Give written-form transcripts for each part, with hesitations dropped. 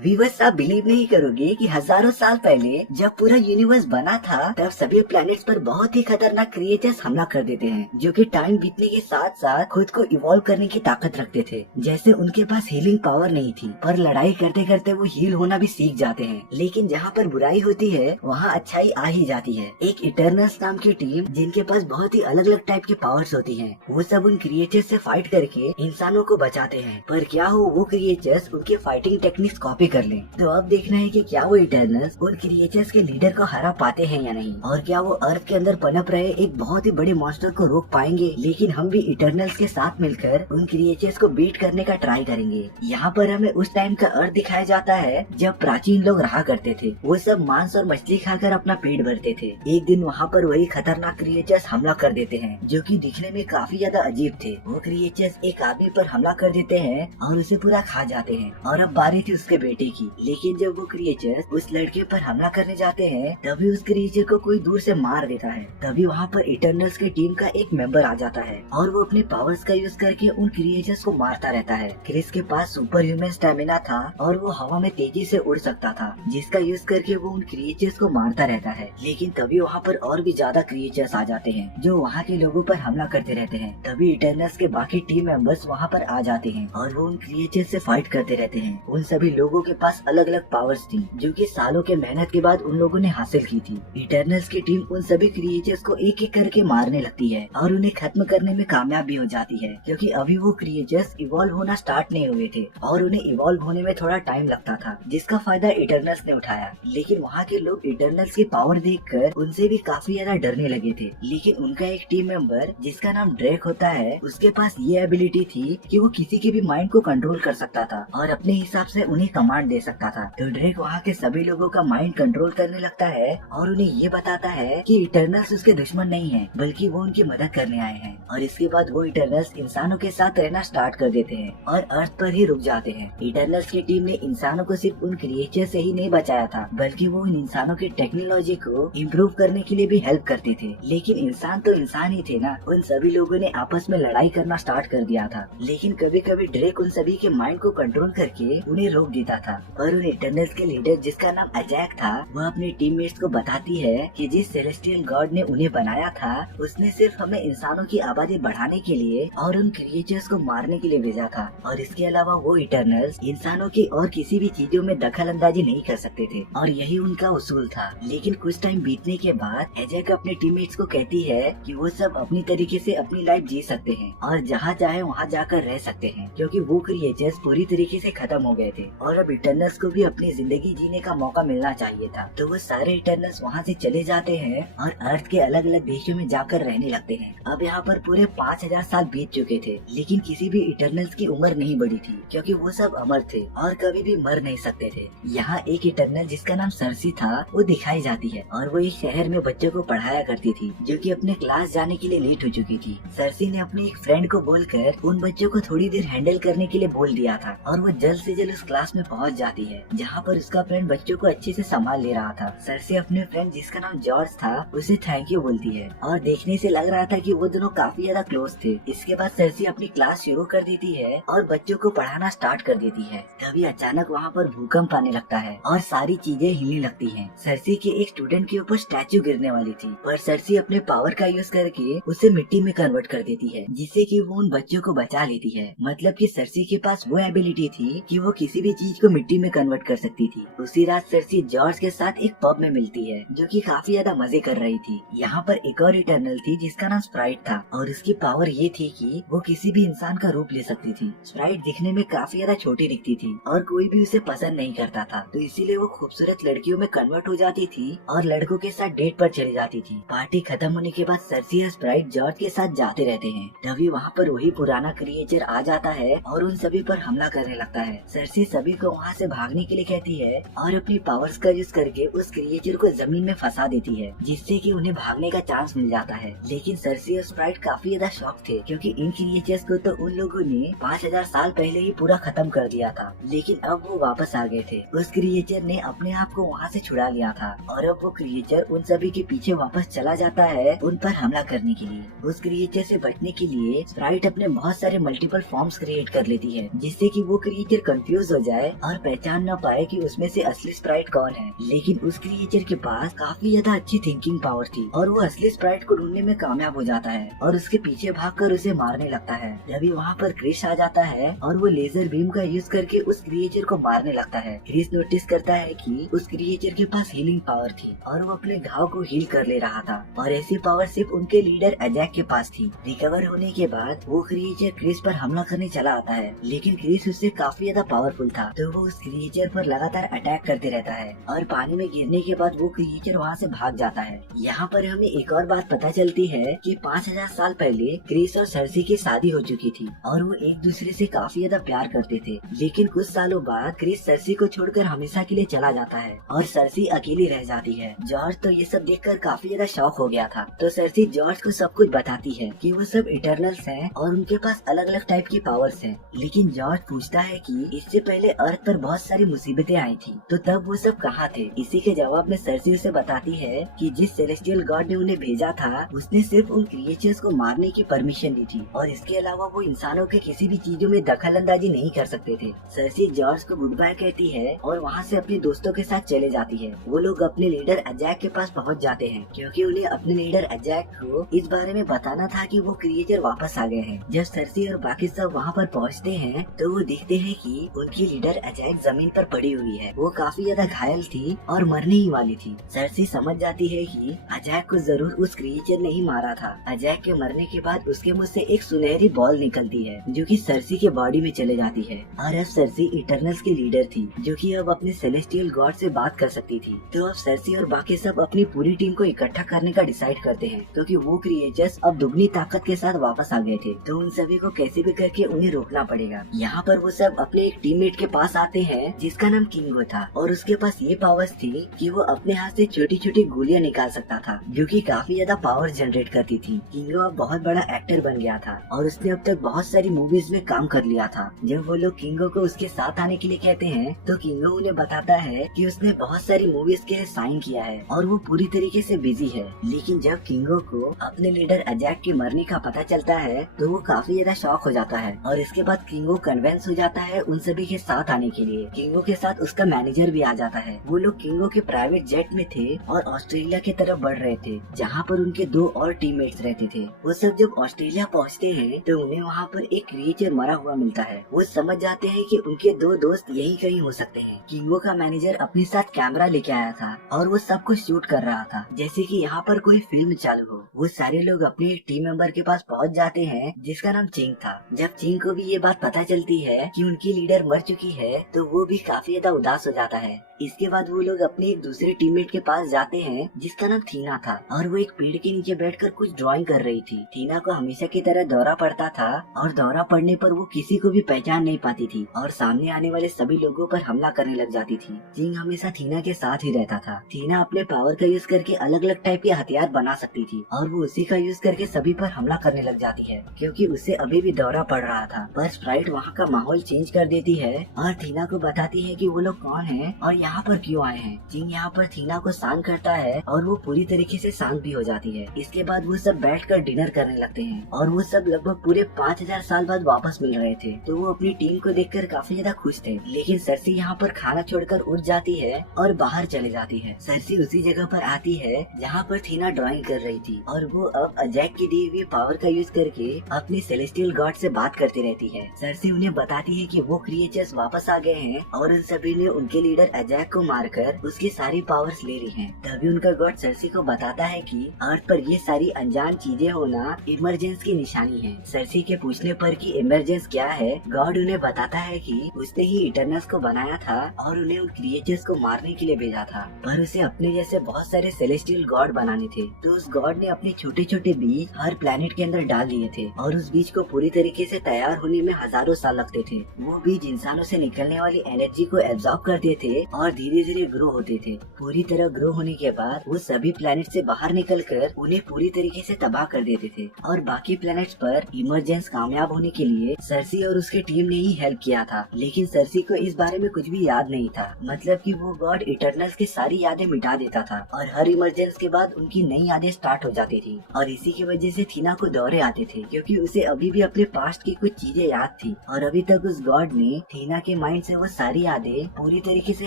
Viewers, आप believe नहीं करोगे कि हजारों साल पहले जब पूरा यूनिवर्स बना था तब सभी प्लैनेट्स पर बहुत ही खतरनाक क्रिएचर्स हमला कर देते हैं जो कि टाइम बीतने के साथ साथ खुद को इवॉल्व करने की ताकत रखते थे। जैसे उनके पास हीलिंग पावर नहीं थी पर लड़ाई करते करते वो हील होना भी सीख जाते हैं। लेकिन जहाँ पर बुराई होती है वहाँ अच्छाई आ ही जाती है। एक इटर्नल्स नाम की टीम जिनके पास बहुत ही अलग अलग टाइप की पावर्स होती हैं, वो सब उन क्रिएचर्स से फाइट करके इंसानों को बचाते हैं। पर क्या हो वो क्रिएचर्स उनके फाइटिंग टेक्निक्स कॉपी कर लें। तो अब देखना है कि क्या वो इटर्नल्स उन क्रिएचर्स के लीडर को हरा पाते हैं या नहीं, और क्या वो अर्थ के अंदर पनप रहे एक बहुत ही बड़े मॉन्स्टर को रोक पाएंगे। लेकिन हम भी इटर्नल्स के साथ मिलकर उन क्रिएचर्स को बीट करने का ट्राई करेंगे। यहाँ पर हमें उस टाइम का अर्थ दिखाया जाता है जब प्राचीन लोग रहा करते थे। वो सब मांस और मछली खाकर अपना पेट भरते थे। एक दिन वहाँ पर वही खतरनाक क्रिएचर्स हमला कर देते हैं जो कि दिखने में काफी ज्यादा अजीब थे। वो क्रिएचर्स एक आदमी पर हमला कर देते हैं और उसे पूरा खा जाते हैं। और अब बारी थी उसके बेटे की। लेकिन जब वो क्रिएचर्स उस लड़के पर हमला करने जाते हैं तभी उस क्रिएचर को कोई दूर से मार देता है। तभी वहाँ पर इटर्नल्स की टीम का एक मेंबर आ जाता है और वो अपने पावर्स का यूज करके उन क्रिएचर्स को मारता रहता है। क्रिस के पास सुपर ह्यूमन स्टेमिना था और वो हवा में तेजी से उड़ सकता था, जिसका यूज करके वो उन क्रिएचर्स को मारता रहता है। लेकिन तभी वहाँ पर और भी ज्यादा क्रिएचर्स आ जाते हैं जो वहाँ के लोगों पर हमला करते रहते हैं। तभी इटर्नल्स के बाकी टीम मेंबर्स वहाँ पर आ जाते हैं और वो उन क्रिएचर्स से फाइट करते रहते हैं। उन सभी लोगों के पास अलग अलग पावर्स थी जो कि सालों के मेहनत के बाद उन लोगों ने हासिल की थी। इटर्नल्स की टीम उन सभी क्रिएचर्स को एक एक करके मारने लगती है और उन्हें खत्म करने में कामयाब भी हो जाती है, क्योंकि अभी वो क्रिएचर्स इवॉल्व होना स्टार्ट नहीं हुए थे और उन्हें इवॉल्व होने में थोड़ा टाइम लगता था, जिसका फायदा इटर्नल्स ने उठाया। लेकिन वहाँ के लोग इटर्नल्स की पावर देखकर उनसे भी काफी ज्यादा डरने लगे थे। लेकिन उनका एक टीम मेंबर जिसका नाम ड्रेक होता है, उसके पास ये एबिलिटी थी कि वो किसी के भी माइंड को कंट्रोल कर सकता था और अपने हिसाब से उन्हें कमांड दे सकता था। तो ड्रेक वहाँ के सभी लोगों का माइंड कंट्रोल करने लगता है और उन्हें ये बताता है कि इटर्नल्स उसके दुश्मन नहीं है बल्कि वो उनकी मदद करने आए हैं। और इसके बाद वो इटर्नल्स इंसानों के साथ रहना स्टार्ट कर देते हैं और अर्थ पर ही रुक जाते हैं। इटर्नल्स की टीम ने इंसानों को सिर्फ उन क्रिएचर से ही नहीं बचाया था बल्कि वो उन इंसानों की टेक्नोलॉजी को इम्प्रूव करने के लिए भी हेल्प करते थे। लेकिन इंसान तो इंसान ही थे ना, उन सभी लोगों ने आपस में लड़ाई करना स्टार्ट कर दिया था। लेकिन कभी कभी ड्रेक उन सभी के माइंड को कंट्रोल करके उन्हें रोक देता था। और उन इटर्नल्स के लीडर जिसका नाम अजैक था, वह अपने टीममेट्स को बताती है कि जिस सेलेस्टियल गॉड ने उन्हें बनाया था उसने सिर्फ हमें इंसानों की आबादी बढ़ाने के लिए और उन क्रिएचर्स को मारने के लिए भेजा था, और इसके अलावा वो इटर्नल्स इंसानों की और किसी भी चीजों में दखल अंदाजी नहीं कर सकते थे और यही उनका उसूल था। लेकिन कुछ टाइम बीतने के बाद अजैक अपने टीममेट्स को कहती है कि वो सब अपनी तरीके से अपनी लाइफ जी सकते हैं और जहाँ चाहे वहाँ जाकर रह सकते हैं, क्योंकि वो क्रिएचर्स पूरी तरीके से खत्म हो गए थे और अब इटर्नल्स को भी अपनी जिंदगी जीने का मौका मिलना चाहिए था। तो वो सारे इटर्नल्स वहाँ से चले जाते हैं और अर्थ के अलग अलग देशों में जाकर रहने लगते हैं। अब यहाँ पर पूरे 5000 साल बीत चुके थे, लेकिन किसी भी इटर्नल्स की उम्र नहीं बढ़ी थी क्योंकि वो सब अमर थे और कभी भी मर नहीं सकते थे। यहाँ एक इटर्नल जिसका नाम सर्सी था वो दिखाई जाती है और वो इस शहर में बच्चों को पढ़ाया करती थी जो कि अपने क्लास जाने के लिए लेट हो चुकी थी। सर्सी ने अपने एक फ्रेंड को बोलकर उन बच्चों को थोड़ी देर हैंडल करने के लिए बोल दिया था और वो जल्द से जल्द उस क्लास में पहुँच जाती है जहाँ पर उसका फ्रेंड बच्चों को अच्छे से संभाल ले रहा था। सर्सी अपने फ्रेंड जिसका नाम जॉर्ज था उसे थैंक यू बोलती है और देखने से लग रहा था कि वो दोनों काफी ज्यादा क्लोज थे। इसके बाद सर्सी अपनी क्लास शुरू कर देती है और बच्चों को पढ़ाना स्टार्ट कर देती है। तभी अचानक वहाँ पर भूकंप आने लगता है और सारी चीजें हिलने लगती हैं। सर्सी के एक स्टूडेंट के ऊपर स्टैचू गिरने वाली थी, पर सर्सी अपने पावर का यूज करके उसे मिट्टी में कन्वर्ट कर देती है जिससे कि वो उन बच्चों को बचा लेती है। मतलब कि सर्सी के पास वो एबिलिटी थी कि वो किसी भी चीज को मिट्टी में कन्वर्ट कर सकती थी। उसी रात सर्सी जॉर्ज के साथ एक पब में मिलती है जो कि काफी ज्यादा मजे कर रही थी। यहाँ पर एक और इटर्नल थी जिसका नाम स्प्राइट था और उसकी पावर ये थी कि वो किसी भी इंसान का रूप ले सकती थी। स्प्राइट दिखने में काफी ज्यादा छोटी दिखती थी और कोई भी उसे पसंद नहीं करता था, तो इसीलिए वो खूबसूरत लड़कियों में कन्वर्ट हो जाती थी और लड़कों के साथ डेट पर चली जाती थी। पार्टी खत्म होने के बाद सर्सी और स्प्राइट जॉर्ज के साथ जाते रहते हैं। तभी वहाँ पर वही पुराना क्रिएचर आ जाता है और उन सभी पर हमला करने लगता है। सर्सी सभी को वहाँ से भागने के लिए कहती है और अपनी पावर्स का यूज करके उस क्रिएचर को जमीन में फंसा देती है जिससे कि उन्हें भागने का चांस मिल जाता है। लेकिन सर्सी और स्प्राइट काफी ज्यादा शॉक थे क्योंकि इन क्रिएचर्स को तो उन लोगों ने 5000 साल पहले ही पूरा खत्म कर दिया था, लेकिन अब वो वापस आ गए थे। उस क्रिएचर ने अपने आप को वहाँ से छुड़ा लिया था और अब वो क्रिएचर उन सभी के पीछे वापस चला जाता है उन पर हमला करने के लिए। उस क्रिएचर से बचने के लिए स्प्राइट अपने बहुत सारे मल्टीपल फॉर्म्स क्रिएट कर लेती है जिससे कि वो क्रिएचर कंफ्यूज हो जाए और पहचान न पाए कि उसमें से असली स्प्राइट कौन है। लेकिन उस क्रिएचर के पास काफी ज्यादा अच्छी थिंकिंग पावर थी और वो असली स्प्राइट को ढूंढने में कामयाब हो जाता है और उसके पीछे भागकर उसे मारने लगता है। तभी वहाँ पर क्रिस आ जाता है और वो लेजर बीम का यूज करके उस क्रिएचर को मारने लगता है। क्रिस नोटिस करता है कि उस क्रिएचर के पास हीलिंग पावर थी और वो अपने घाव को हील कर ले रहा था और ऐसी पावर सिर्फ उनके लीडर अजैक के पास थी। रिकवर होने के बाद वो क्रिएचर क्रिस पर हमला करने चला आता है, लेकिन क्रिस उससे काफी ज्यादा पावरफुल था तो वो उस क्रिएचर पर लगातार अटैक करते रहता है और पानी में गिरने के बाद वो क्रिएचर वहाँ से भाग जाता है। यहाँ पर हमें एक और बात पता चलती है कि 5000 साल पहले क्रिस और सर्सी की शादी हो चुकी थी और वो एक दूसरे से काफी ज्यादा प्यार करते थे। लेकिन कुछ सालों बाद क्रिस सर्सी को छोड़कर हमेशा के लिए चला जाता है और सर्सी अकेली रह जाती है। जॉर्ज तो ये सब देखकर काफी ज्यादा शॉक हो गया था तो सर्सी जॉर्ज को सब कुछ बताती है कि वो सब इटर्नल्स हैं और उनके पास अलग अलग टाइप की पावर्स हैं। लेकिन जॉर्ज पूछता है कि इससे पहले अर्थ पर बहुत सारी मुसीबतें आई थी तो तब वो सब कहाँ थे। इसी के जवाब में सर्सी उसे बताती है कि जिस सेलेस्टियल गॉड ने उन्हें भेजा था उसने सिर्फ उन क्रिएचर्स को मारने की परमिशन दी थी और इसके अलावा वो इंसानों के किसी भी चीजों में दखल अंदाजी नहीं कर सकते थे। सर्सी जॉर्ज को गुड बाय कहती है और वहाँ से अपने दोस्तों के साथ चले जाती है। वो लोग अपने लीडर अजैक के पास पहुँच जाते हैं क्योंकि उन्हें अपने लीडर अजैक को इस बारे में बताना था कि वो क्रिएचर वापस आ गए हैं। जब सर्सी और बाकी सब वहाँ पर पहुँचते हैं तो वो देखते हैं कि उनकी लीडर अजैक जमीन पर पड़ी हुई है। वो काफी ज्यादा घायल थी और मरने ही वाली थी। सर्सी समझ जाती है कि अजैक को जरूर उस क्रिएचर ने ही मारा था। अजैक के मरने के बाद उसके मुंह से एक सुनहरी बॉल निकलती है जो कि सर्सी के बॉडी में चले जाती है और अब सर्सी इटर्नल्स की लीडर थी जो कि अब अपने सेलेस्टियल गॉड से बात कर सकती थी। तो अब सर्सी और बाकी सब अपनी पूरी टीम को इकट्ठा करने का डिसाइड करते हैं क्योंकि वो क्रिएचर्स अब दुगनी ताकत के साथ वापस आ गए थे तो उन सभी को कैसे भी करके उन्हें रोकना पड़ेगा। यहाँ पर वो सब अपने एक टीममेट के पास आते हैं जिसका नाम किंगो था और उसके पास ये पावर्स थी कि वो अपने हाथ से छोटी छोटी गोलियां निकाल सकता था जो कि काफी ज्यादा पावर जनरेट करती थी। किंगो अब बहुत बड़ा एक्टर बन गया था और उसने अब तक बहुत सारी मूवीज में काम कर लिया था। जब वो लोग किंगो को उसके साथ आने के लिए कहते हैं तो किंगो उन्हें बताता है कि उसने बहुत सारी मूवीज के लिए साइन किया है और वो पूरी तरीके से बिजी है। लेकिन जब किंगो को अपने लीडर अजैक के मरने का पता चलता है तो वो काफी ज्यादा शॉक हो जाता है और इसके बाद किंगो कन्विंस हो जाता है उन सभी के साथ आने के लिए। किंगो के साथ उसका मैनेजर भी आ जाता है। वो लोग किंगो के प्राइवेट जेट में थे और ऑस्ट्रेलिया की तरफ बढ़ रहे थे जहाँ पर उनके 2 और टीममेट्स रहते थे। वो सब जब ऑस्ट्रेलिया पहुँचते हैं तो उन्हें वहाँ पर एक क्रिएचर मरा हुआ मिलता है। वो समझ जाते हैं कि उनके 2 दोस्त यही कहीं हो सकते हैं। किंगो का मैनेजर अपने साथ कैमरा लेके आया था और वो सबको शूट कर रहा था जैसे कि यहाँ पर कोई फिल्म चालू हो। वो सारे लोग अपने एक टीम मेंबर के पास पहुँच जाते हैं जिसका नाम चिंग था। जब चिंग को भी ये बात पता चलती है कि उनकी लीडर मर चुकी है तो वो भी काफी ज्यादा उदास हो जाता है। इसके बाद वो लोग अपने एक दूसरे टीममेट के पास जाते हैं जिसका नाम थीना था और वो एक पेड़ के नीचे बैठकर कुछ ड्राइंग कर रही थी। थीना को हमेशा की तरह दौरा पड़ता था और दौरा पड़ने पर वो किसी को भी पहचान नहीं पाती थी और सामने आने वाले सभी लोगों पर हमला करने लग जाती थी। चिंग हमेशा थीना के साथ ही रहता था। थीना अपने पावर का यूज करके अलग अलग टाइप के हथियार बना सकती थी और वो उसी का यूज करके सभी पर हमला करने लग जाती है क्योंकि उसे अभी भी दौरा पड़ रहा था। पर स्प्राइट वहाँ का माहौल चेंज कर देती है और थीना को बताती है कि वो लोग कौन हैं और यहाँ पर क्यों आए हैं। चिंग यहाँ पर थीना को शांत करता है और वो पूरी तरीके से शांत भी हो जाती है। इसके बाद वो सब बैठकर डिनर करने लगते हैं और वो सब लगभग पूरे 5000 साल बाद वापस मिल रहे थे तो वो अपनी टीम को देखकर काफी ज्यादा खुश थे। लेकिन सर्सी यहाँ पर खाना छोड़कर उठ जाती है और बाहर चले जाती है। सर्सी उसी जगह पर आती है जहाँ पर थीना ड्राइंग कर रही थी और वो अब अजैक की दी हुई पावर का यूज करके अपने सेलेस्टियल गॉड से बात करती रहती है। सर्सी उन्हें बताती है कि वो क्रिएचर्स वापस आ गए हैं और उन सभी ने उनके लीडर अजैक को मारकर उसकी सारी पावर्स ले ली हैं। तभी उनका गॉड सर्सी को बताता है कि अर्थ पर ये सारी अनजान चीजें होना इमरजेंस की निशानी है। सर्सी के पूछने पर कि इमरजेंस क्या है, गॉड उन्हें बताता है कि उसने ही इटर्नल्स को बनाया था और उन्हें उन क्रिएचर्स को मारने के लिए भेजा था, पर उसे अपने जैसे बहुत सारे सेलेस्टियल गॉड बनाने थे। तो उस गॉड ने अपने छोटे छोटे बीज हर प्लेनेट के अंदर डाल दिए थे और उस बीज को पूरी तरीके से तैयार होने में हजारों साल लगते थे। वो बीज इंसानों से निकलने वाली एनर्जी को एब्जॉर्ब करते थे और और धीरे धीरे ग्रो होते थे। पूरी तरह ग्रो होने के बाद वो सभी प्लैनेट से बाहर निकलकर उन्हें पूरी तरीके से तबाह कर देते थे और बाकी प्लैनेट्स पर इमरजेंस कामयाब होने के लिए सर्सी और उसके टीम ने ही हेल्प किया था। लेकिन सर्सी को इस बारे में कुछ भी याद नहीं था, मतलब कि वो गॉड इटर्नल्स की सारी यादें मिटा देता था और हर इमरजेंस के बाद उनकी नई यादें स्टार्ट हो जाती थी। और इसी की वजह से थीना को दौरे आते थे क्योंकि उसे अभी भी अपने पास्ट की कुछ चीजें याद थी और अभी तक उस गॉड ने थीना के माइंड से वो सारी यादें पूरी तरीके से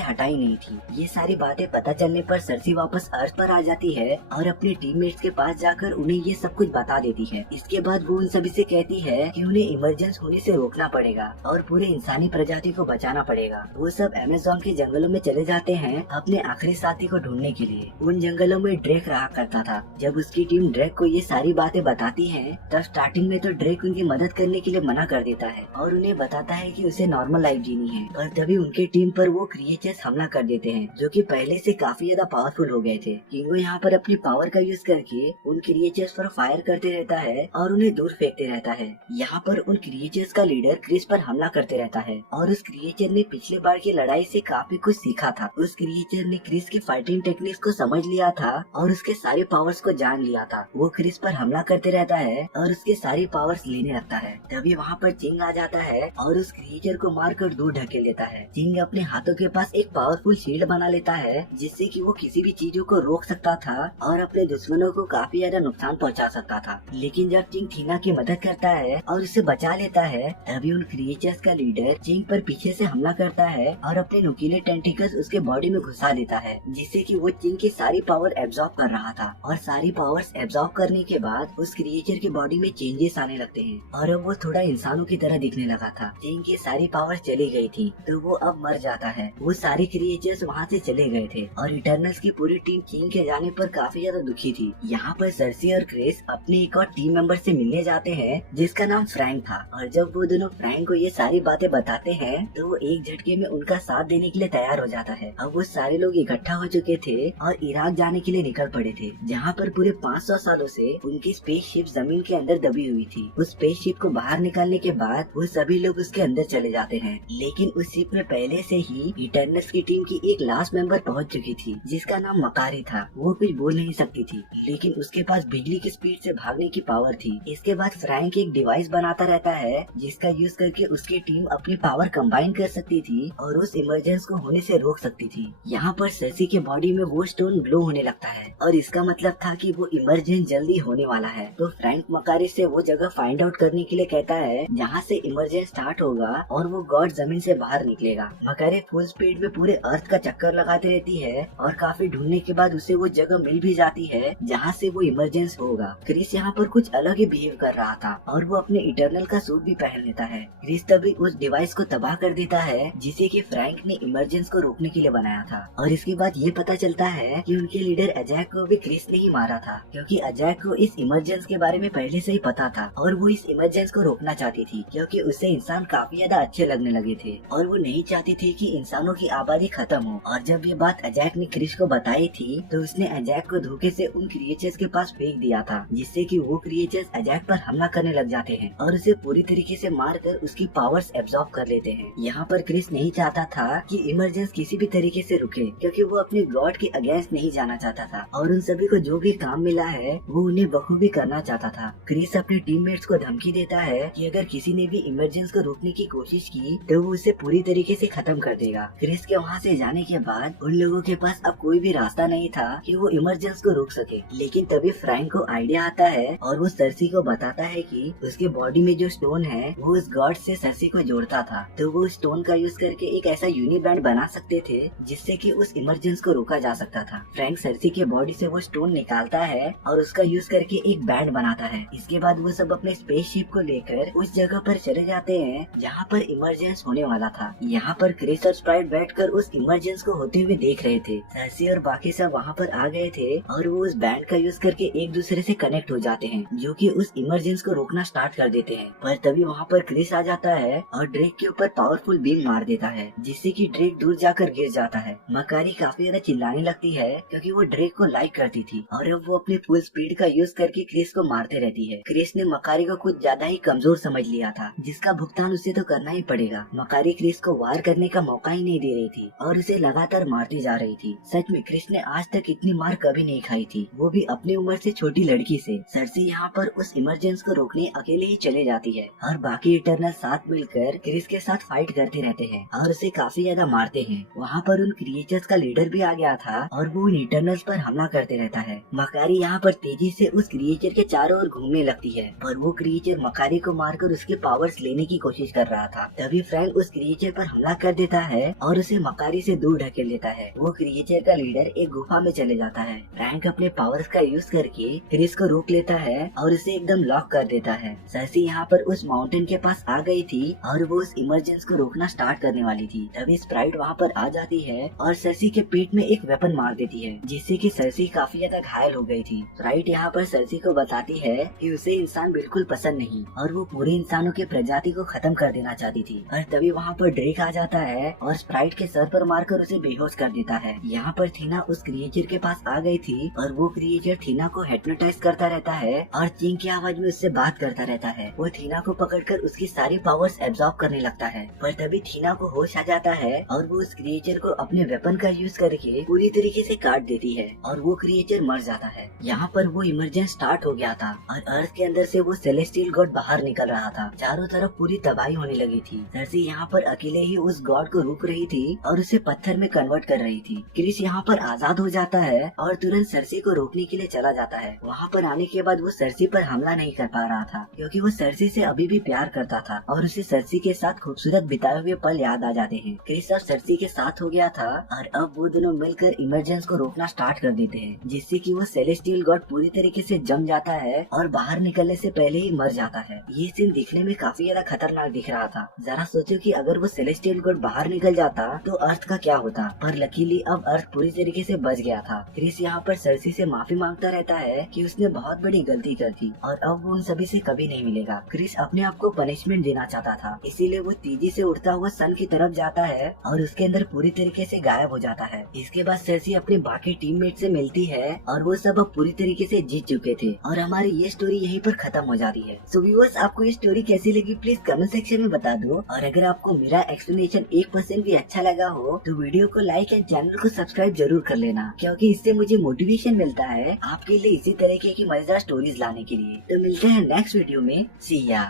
हटाई नहीं थी। ये सारी बातें पता चलने पर सर्सी वापस अर्थ पर आ जाती है और अपने टीममेट्स के पास जाकर उन्हें ये सब कुछ बता देती है। इसके बाद वो उन सभी से कहती है कि उन्हें इमरजेंस होने से रोकना पड़ेगा और पूरे इंसानी प्रजाति को बचाना पड़ेगा। वो सब अमेज़न के जंगलों में चले जाते हैं अपने आखिरी साथी को ढूंढने के लिए। उन जंगलों में ड्रेक रहा करता था। जब उसकी टीम ड्रेक को ये सारी बातें बताती है तब स्टार्टिंग में तो ड्रेक उनकी मदद करने के लिए मना कर देता है और उन्हें बताता है कि उसे नॉर्मल लाइफ जीनी है। पर तभी उनके टीम पर वो क्रिएचर्स हमला कर देते हैं जो कि पहले से काफी ज्यादा पावरफुल हो गए थे। किंगो यहाँ पर अपनी पावर का यूज करके उन क्रिएचर्स पर फायर करते रहता है और उन्हें दूर फेंकते रहता है। यहाँ पर उन क्रिएचर्स का लीडर क्रिस पर हमला करते रहता है और उस क्रिएचर ने पिछले बार की लड़ाई से काफी कुछ सीखा था। उस क्रिएचर ने क्रिस की फाइटिंग टेक्निक्स को समझ लिया था और उसके सारे पावर्स को जान लिया था। वो क्रिस पर हमला करते रहता है और उसके सारी पावर्स लेने लगता है। तभी वहाँ पर चिंग आ जाता है और उस क्रिएचर को मारकर दूर ढकेल देता है। चिंग अपने हाथों के पास एक पावरफुल शील्ड बना लेता है जिससे कि वो किसी भी चीजों को रोक सकता था और अपने दुश्मनों को काफी ज्यादा नुकसान पहुंचा सकता था। लेकिन जब चिंग थीना की मदद करता है और उसे बचा लेता है तभी उन क्रिएचर्स का लीडर चिंग पर पीछे से हमला करता है और अपने नुकीले टेंटिकल्स उसके बॉडी में घुसा देता है जिससे कि वो चिंग की सारी पावर एब्जॉर्ब कर रहा था। और सारी पावर्स एब्जॉर्ब करने के बाद उस क्रिएचर के बॉडी में चेंजेस आने लगते हैं और अब वो थोड़ा इंसानों की तरह दिखने लगा था। चिंग की सारी पावर चली गई थी तो वो अब मर जाता है। वो सारे क्रिएचर्स वहाँ से चले गए थे और इटर्नल्स की पूरी टीम चिंग के जाने पर काफी ज्यादा दुखी थी। यहाँ पर सर्सी और क्रिस अपने एक और टीम मेंबर से मिलने जाते हैं जिसका नाम फ्रैंक था। और जब वो दोनों फ्रैंक को ये सारी बातें बताते हैं तो वो एक झटके में उनका साथ देने के लिए तैयार हो जाता है। अब वो सारे लोग इकट्ठा हो चुके थे और इराक जाने के लिए निकल पड़े थे जहाँ पर पूरे 500 सालों से उनकी स्पेसशिप जमीन के अंदर दबी हुई थी। उस स्पेसशिप को बाहर निकालने के बाद वो सभी लोग उसके अंदर चले जाते हैं। लेकिन उस शिप में पहले से ही इटर्नल्स की टीम की एक लास्ट मेंबर पहुंच चुकी थी जिसका नाम मकारी था। वो कुछ बोल नहीं सकती थी लेकिन उसके पास बिजली की स्पीड से भागने की पावर थी। इसके बाद फ्रैंक एक डिवाइस बनाता रहता है जिसका यूज करके उसकी टीम अपनी पावर कंबाइन कर सकती थी और उस इमरजेंस को होने से रोक सकती थी। यहाँ पर सर्सी के बॉडी में वो स्टोन ग्लो होने लगता है और इसका मतलब था कि वो इमरजेंस जल्दी होने वाला है। तो फ्रैंक मकारी से वो जगह फाइंड आउट करने के लिए कहता है जहाँ से इमरजेंस स्टार्ट होगा और वो गॉड जमीन से बाहर निकलेगा। मकारी फुल स्पीड में पूरे अर्थ का चक्कर लगाती रहती है और काफी ढूंढने के बाद उसे वो जगह मिल भी जाती है जहाँ से वो इमरजेंस होगा। क्रिस यहाँ पर कुछ अलग ही बिहेव कर रहा था और वो अपने इटर्नल का सूट भी पहन लेता है। क्रिस तभी उस डिवाइस को तबाह कर देता है जिसे कि फ्रैंक ने इमरजेंस को रोकने के लिए बनाया था। और इसके बाद ये पता चलता है कि उनके लीडर अजैक को भी क्रिस ने ही मारा था क्योंकि अजैक को इस इमरजेंस के बारे में पहले से ही पता था और वो इस इमरजेंस को रोकना चाहती थी क्योंकि उससे इंसान काफी ज्यादा अच्छे लगने लगे थे और वो नहीं चाहती थी कि इंसानों की आबादी खत्म हो। और जब ये बात अजैक ने क्रिस को बताई थी तो उसने अजैक को धोखे से उन क्रिएचर्स के पास फेंक दिया था जिससे कि वो क्रिएचर्स अजैक पर हमला करने लग जाते हैं और उसे पूरी तरीके से मारकर उसकी पावर्स एब्जॉर्ब कर लेते हैं। यहाँ पर क्रिस नहीं चाहता था कि इमरजेंस किसी भी तरीके से रुके क्योंकि वो अपने गॉड के अगेंस्ट नहीं जाना चाहता था और उन सभी को जो भी काम मिला है वो उन्हें बखूबी करना चाहता था। क्रिस अपने टीममेट्स को धमकी देता है कि अगर किसी ने भी इमरजेंस को रोकने की कोशिश की तो वो उसे पूरी तरीके से खत्म कर देगा। क्रिस के वहाँ से जाने के बाद उन लोगों के पास अब कोई भी रास्ता नहीं था कि वो इमरजेंस को रोक सके। लेकिन तभी फ्रैंक को आइडिया आता है और वो सर्सी को बताता है कि उसके बॉडी में जो स्टोन है वो उस गॉड से सर्सी को जोड़ता था। तो वो स्टोन का यूज करके एक ऐसा यूनिबैंड बना सकते थे जिससे कि उस इमरजेंस को रोका जा सकता था। फ्रैंक सर्सी के बॉडी से वो स्टोन निकालता है और उसका यूज करके एक बैंड बनाता है। इसके बाद वो सब अपने स्पेसशिप को लेकर उस जगह पर चले जाते हैं जहाँ पर इमरजेंस होने वाला था। यहाँ पर क्रिस और स्प्राइट बैठकर उस इमरजेंस को होते हुए देख रहे थे। सर्सी और बाकी सब वहाँ पर आ गए थे और वो उस बैंड का यूज करके एक दूसरे से कनेक्ट हो जाते हैं जो कि उस इमरजेंस को रोकना स्टार्ट कर देते हैं। पर तभी वहाँ पर क्रिस आ जाता है और ड्रेक के ऊपर पावरफुल बीम मार देता है जिससे कि ड्रेक दूर जाकर गिर जाता है। मकारी काफी ज्यादा चिल्लाने लगती है क्योंकि वो ड्रेक को लाइक करती थी और अब वो अपनी फुल स्पीड का यूज करके क्रिस को मारते रहती है। क्रिस ने मकारी को कुछ ज्यादा ही कमजोर समझ लिया था जिसका भुगतान उसे तो करना ही पड़ेगा। मकारी क्रिस को वार करने का मौका ही नहीं दे रही थी थी और उसे लगातार मारती जा रही थी। सच में क्रिस ने आज तक इतनी मार कभी नहीं खाई थी, वो भी अपनी उम्र से छोटी लड़की से। सर्सी यहाँ पर उस इमरजेंस को रोकने अकेले ही चले जाती है और बाकी इटर्नल साथ मिलकर क्रिस के साथ फाइट करते रहते हैं और उसे काफी ज्यादा मारते हैं। वहाँ पर उन क्रिएचर्स का लीडर भी आ गया था और वो उन इटर्नल्स पर हमला करते रहता है। मकारी यहाँ पर तेजी से उस क्रिएचर के चारों ओर घूमने लगती है पर वो क्रिएचर मकारी को मारकर उसके पावर्स लेने की कोशिश कर रहा था। तभी फ्रैंक उस क्रिएचर पर हमला कर देता है और उसे मकारी से दूर ढकेल लेता है। वो क्रिएचर का लीडर एक गुफा में चले जाता है। फ्रैंक अपने पावर्स का यूज करके क्रिस को रोक लेता है और उसे एकदम लॉक कर देता है। सर्सी यहाँ पर उस माउंटेन के पास आ गई थी और वो उस इमरजेंस को रोकना स्टार्ट करने वाली थी। तभी स्प्राइट वहाँ पर आ जाती है और सर्सी के पेट में एक वेपन मार देती है जिससे कि सर्सी काफी ज्यादा घायल हो गई थी। स्प्राइट यहाँ पर सर्सी को बताती है कि उसे इंसान बिल्कुल पसंद नहीं और वो पूरे इंसानों की प्रजाति को खत्म कर देना चाहती थी। पर तभी वहाँ पर ड्रेक आ जाता है और स्प्राइट के सर पर मारकर उसे बेहोश कर देता है। यहाँ पर थीना उस क्रिएचर के पास आ गई थी और वो क्रिएचर थीना को हिप्नोटाइज करता रहता है और चीं की आवाज में उससे बात करता रहता है। वो थीना को पकड़कर उसकी सारी पावर्स एब्जॉर्ब करने लगता है। पर तभी थीना को होश आ जाता है और वो उस क्रिएचर को अपने वेपन का यूज करके पूरी तरीके से काट देती है और वो क्रिएचर मर जाता है। यहाँ पर वो इमरजेंस स्टार्ट हो गया था और अर्थ के अंदर से वो सेलेस्टियल गॉड बाहर निकल रहा था। चारों तरफ पूरी तबाही होने लगी थी। सर्सी यहाँ पर अकेले ही उस गॉड को रोक रही थी और उसे पत्थर में कन्वर्ट कर रही थी। क्रिस यहाँ पर आजाद हो जाता है और तुरंत सर्सी को रोकने के लिए चला जाता है। वहाँ पर आने के बाद वो सर्सी पर हमला नहीं कर पा रहा था क्योंकि वो सर्सी से अभी भी प्यार करता था और उसे सर्सी के साथ खूबसूरत बिताए हुए पल याद आ जाते हैं। क्रिस और सर्सी के साथ हो गया था और अब वो दोनों मिलकर इमरजेंस को रोकना स्टार्ट कर देते हैं जिससे कि वो सेलेस्टियल गॉड पूरी तरीके से जम जाता है और बाहर निकलने से पहले ही मर जाता है। ये सीन दिखने में काफी ज्यादा खतरनाक दिख रहा था। जरा सोचो कि अगर वो सेलेस्टियल गॉड बाहर निकल जाता तो अर्थ का क्या होता, पर लकीली अब अर्थ पूरी तरीके से बच गया था। क्रिस यहाँ पर सर्सी से माफी मांगता रहता है कि उसने बहुत बड़ी गलती कर दी और अब वो उन सभी से कभी नहीं मिलेगा। क्रिस अपने आप को पनिशमेंट देना चाहता था, इसीलिए वो तेजी से उड़ता हुआ सन की तरफ जाता है और उसके अंदर पूरी तरीके से गायब हो जाता है। इसके बाद सर्सी अपने बाकी टीममेट से मिलती है और वो सब अब पूरी तरीके से जीत चुके थे और हमारी ये स्टोरी यहीं पर खत्म हो जाती है। सो व्यूअर्स, आपको ये स्टोरी कैसी लगी प्लीज कमेंट सेक्शन में बता दो और अगर आपको मेरा एक्सप्लेनेशन 1% भी अच्छा लगा हो तो वीडियो को लाइक एंड चैनल को सब्सक्राइब जरूर कर लेना क्योंकि इससे मुझे मोटिवेशन मिलता है आपके लिए इसी तरह की मजेदार स्टोरीज लाने के लिए। तो मिलते हैं नेक्स्ट वीडियो में। सी या।